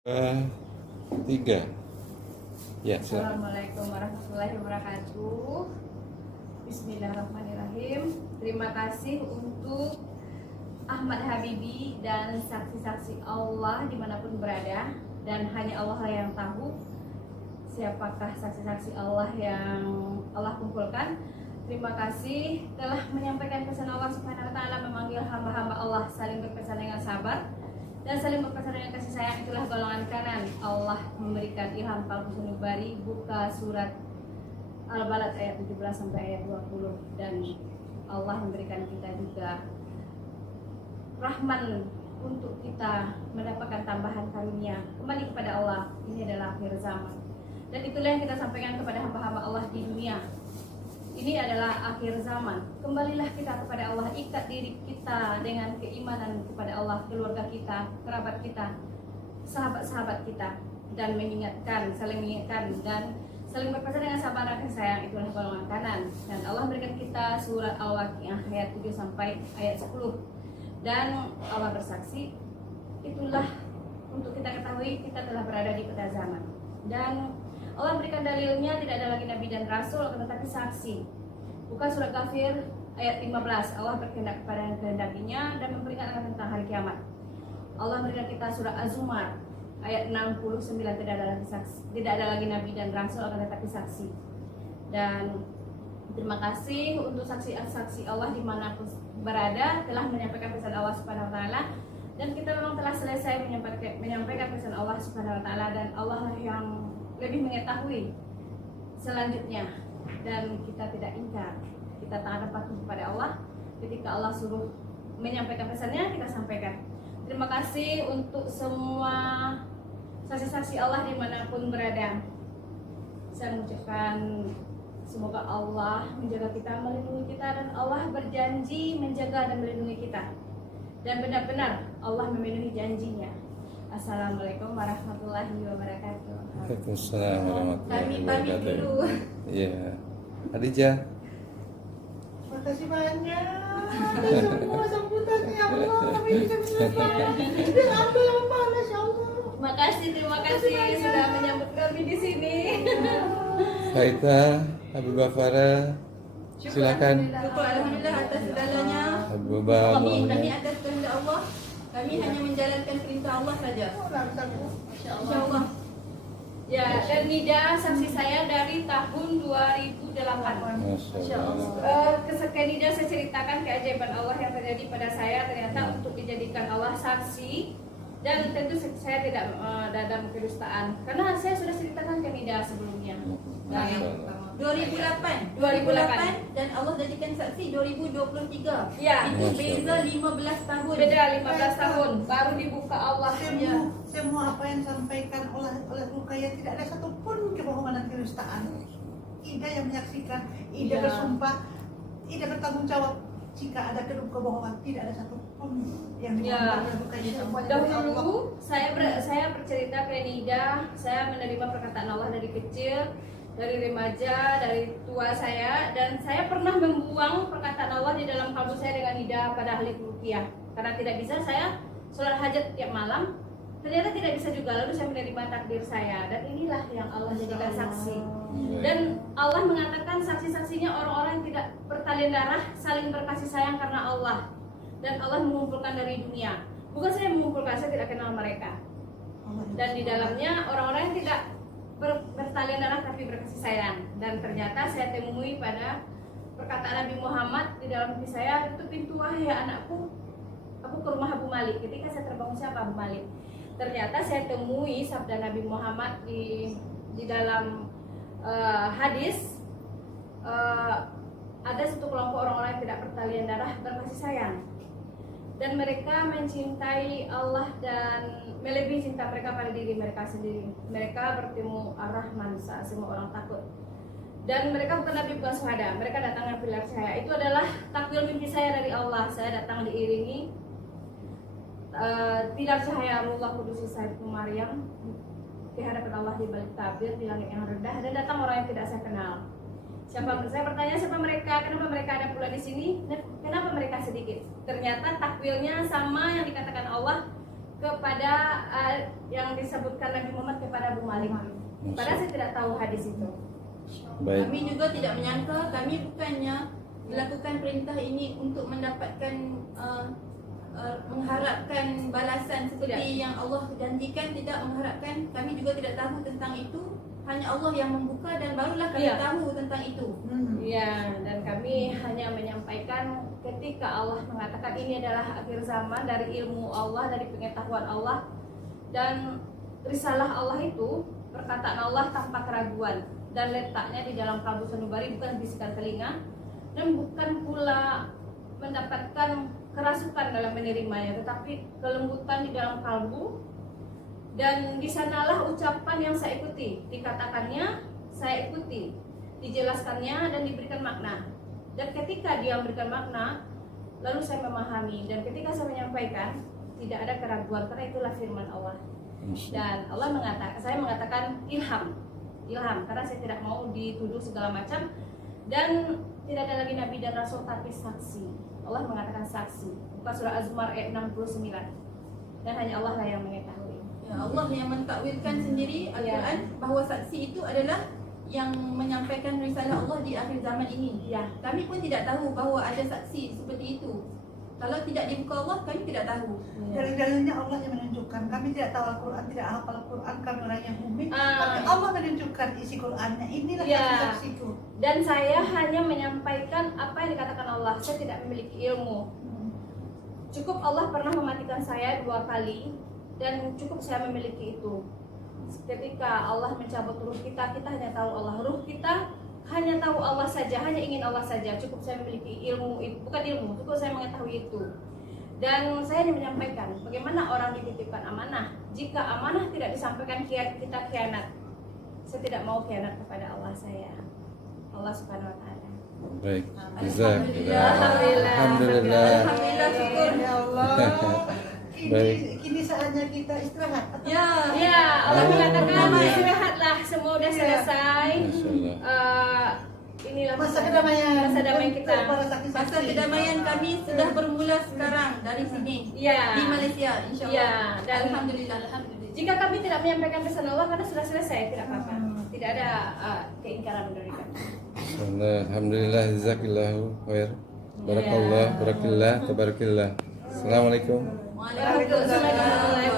Tiga. Ya, Assalamualaikum warahmatullahi wabarakatuh. Bismillahirrahmanirrahim. Terima kasih untuk Ahmad Habibi dan saksi-saksi Allah dimanapun berada. Dan hanya Allah yang tahu siapakah saksi-saksi Allah yang Allah kumpulkan. Terima kasih telah menyampaikan pesan Allah Subhanahu wa Ta'ala, memanggil hamba-hamba Allah saling berpesan dengan sabar dan saling berpesan dengan kasih sayang. Itulah golongan kanan. Allah memberikan ilham Al-Quran Bari, buka surat Al-Balad ayat 17 sampai ayat 20, dan Allah memberikan kita juga rahman untuk kita mendapatkan tambahan karunia. Kembali kepada Allah, ini adalah akhir zaman. Dan itulah yang kita sampaikan kepada hamba-hamba Allah di dunia. Ini adalah akhir zaman. Kembalilah kita kepada Allah, ikat diri kita dengan keimanan kepada Allah, keluarga kita, kerabat kita, sahabat-sahabat kita, dan saling mengingatkan dan saling berpesan dengan sabar dan kasih sayang. Itulah golongan kanan. Dan Allah berikan kita surat Al-Waqiah ayat 7 sampai ayat 10. Dan Allah bersaksi, itulah untuk kita ketahui kita telah berada di peta zaman. Dan Allah berikan dalilnya, tidak ada lagi nabi dan rasul akan tetapi saksi. Buka surat Kafir ayat 15. Allah berkehendak kepada yang kehendakinya dan memperingatkan tentang hari kiamat. Allah berikan kita surat Az-Zumar ayat 69. Tidak ada lagi nabi dan rasul akan tetapi saksi. Dan terima kasih untuk saksi-saksi Allah dimanapun berada telah menyampaikan pesan Allah Subhanahu wa Ta'ala. Dan kita memang telah selesai menyampaikan pesan Allah Subhanahu wa Ta'ala, dan Allah yang lebih mengetahui selanjutnya, dan kita tidak ingkar, kita taat dan patuh kepada Allah. Ketika Allah suruh menyampaikan pesannya, kita sampaikan. Terima kasih untuk semua saksi-saksi Allah dimanapun berada. Saya mengucapkan semoga Allah menjaga kita, melindungi kita, dan Allah berjanji menjaga dan melindungi kita, dan benar-benar Allah memenuhi janjinya. Assalamualaikum warahmatullahi wabarakatuh. Waalaikumsalam warahmatullahi Kami pamit dulu. Iya. Adija. Terima kasih banyak atas semua sambutannya, ya Allah. Kami bisa menyampaikan. Dan ambil apa, Masya Allah. Terima kasih sudah menyambut kami di sini. Faita, Habibah Farah. Silakan. Syukur alhamdulillah atas segalanya. Habibah Kami atas kehendak Allah. Kami hanya menjalankan perintah Allah saja. Insyaallah. Ya, dan Nida saksi saya dari tahun 2008. Masya Allah. Kesekian Nida saya ceritakan keajaiban Allah yang terjadi pada saya. Ternyata untuk dijadikan Allah saksi, dan tentu saya tidak dalam kedustaan, karena saya sudah ceritakan ke Nida sebelumnya. Masya Allah. 2008 dan Allah jadikan saksi 2023. Ya, Itu beza 15 tahun. beda 15 tahun baru dibuka Allah. Semua apa yang disampaikan oleh Ruqayyah tidak ada satupun kebohongan dan kedustaan. Ida yang menyaksikan, Ida Ya. bersumpah, Ida bertanggung jawab. Jika ada kebohongan, tidak ada satupun yang Ya. dibohongkan oleh Ruqayyah. Semuanya dari Allah. Dahulu saya bercerita ke Nida, saya menerima perkataan Allah dari kecil, dari remaja, dari tua saya, dan saya pernah membuang perkataan Allah di dalam kalbu saya dengan Nida pada ahli ruqyah. Karena tidak bisa saya sholat hajat tiap malam, ternyata tidak bisa juga. Lalu saya menerima takdir saya, dan inilah yang Allah jadikan saksi. Dan Allah mengatakan saksi-saksinya orang-orang yang tidak bertalian darah, saling berkasih sayang karena Allah. Dan Allah mengumpulkan dari dunia. Bukan saya mengumpulkan, saya tidak kenal mereka. Dan di dalamnya orang-orang yang tidak bertalian darah tapi berkasih sayang. Dan ternyata saya temui pada perkataan Nabi Muhammad di dalam hati saya, itu pintu wahai anakku, aku ke rumah Abu Malik. Ketika saya terbangun, siapa Abu Malik? Ternyata saya temui sabda Nabi Muhammad di dalam hadis, ada satu kelompok orang-orang yang tidak bertalian darah berkasih sayang, dan mereka mencintai Allah dan melebihi cinta mereka pada diri mereka sendiri. Mereka bertemu Ar-Rahman saat semua orang takut. Dan mereka bukan nabi, bukan syuhada. Mereka datang dengan pilar cahaya. Itu adalah takwil mimpi saya dari Allah. Saya datang diiringi pilar cahaya Allah Kudus Isa ibnu Maryam di hadapan Allah di balik tabir di langit yang rendah, dan datang orang yang tidak saya kenal. Saya bertanya siapa mereka, kenapa mereka ada pula di sini, kenapa mereka sedikit? Ternyata takwilnya sama yang dikatakan Allah, kepada yang disebutkan Nabi Muhammad kepada Abu Malik. Padahal saya tidak tahu hadis itu. Baik. Kami juga tidak menyangka, kami bukannya melakukan perintah ini untuk mendapatkan mengharapkan balasan seperti yang Allah janjikan, tidak mengharapkan. Kami juga tidak tahu tentang itu. Hanya Allah yang membuka dan barulah kami tahu tentang itu. Ya, dan kami hanya menyampaikan ketika Allah mengatakan ini adalah akhir zaman dari ilmu Allah, dari pengetahuan Allah, dan risalah Allah itu perkataan Allah tanpa keraguan dan letaknya di dalam kalbu sanubari, bukan bisikan telinga, dan bukan pula mendapatkan kerasukan dalam menerimanya, tetapi kelembutan di dalam kalbu. Dan di sanalah ucapan yang saya ikuti, dikatakannya saya ikuti, dijelaskannya dan diberikan makna. Dan ketika dia memberikan makna, lalu saya memahami, dan ketika saya menyampaikan tidak ada keraguan, karena itulah firman Allah. Dan Allah mengatakan, saya mengatakan ilham, karena saya tidak mau dituduh segala macam. Dan tidak ada lagi nabi dan rasul tapi saksi. Allah mengatakan saksi. Buka surah Az-Zumar ayat 69. Dan hanya Allah lah yang mengetahui. Ya, Allah yang mentakwilkan sendiri Al-Quran bahawa saksi itu adalah yang menyampaikan risalah Allah di akhir zaman ini. Ya, Kami pun tidak tahu bahawa ada saksi seperti itu. Kalau tidak dibuka Allah, kami tidak tahu. Dalil-dalilnya Allah yang menunjukkan. Kami tidak tahu Al-Quran, tidak hafal Al-Quran, kami orang yang ummi. Tapi Allah menunjukkan isi Qurannya. Inilah saksiku. Dan saya hanya menyampaikan apa yang dikatakan Allah. Saya tidak memiliki ilmu. Cukup Allah pernah mematikan saya 2 kali, dan cukup saya memiliki itu. Ketika Allah mencabut ruh kita, kita hanya tahu Allah. Ruh kita hanya tahu Allah saja, hanya ingin Allah saja. Cukup saya memiliki ilmu itu, bukan ilmu, cukup saya mengetahui itu. Dan saya hanya menyampaikan bagaimana orang dititipkan amanah. Jika amanah tidak disampaikan, kita khianat. Saya tidak mau khianat kepada Allah saya, Allah Subhanahu Wa Taala. Baik. Alhamdulillah. Alhamdulillah, syukur. Ya Allah. Baik. Kini saatnya kita istirahat. Ya. Ya, Allah Oh, mengatakan iya. istirahatlah, semua sudah selesai. Masyaallah. Inilah Masa kedamaian. Masa damai kita. Para saksi-saksi. Masa kedamaian kami sudah bermula sekarang dari sini Ya. di Malaysia, insyaAllah. Ya, dan Alhamdulillah. jika kami tidak menyampaikan pesan Allah karena sudah selesai, tidak apa-apa. Tidak ada keingkaran dari kami. Alhamdulillah, jazakillahu khair. Barakallah, barakillah, tabarakillah. Assalamualaikum. Waalaikumsalam.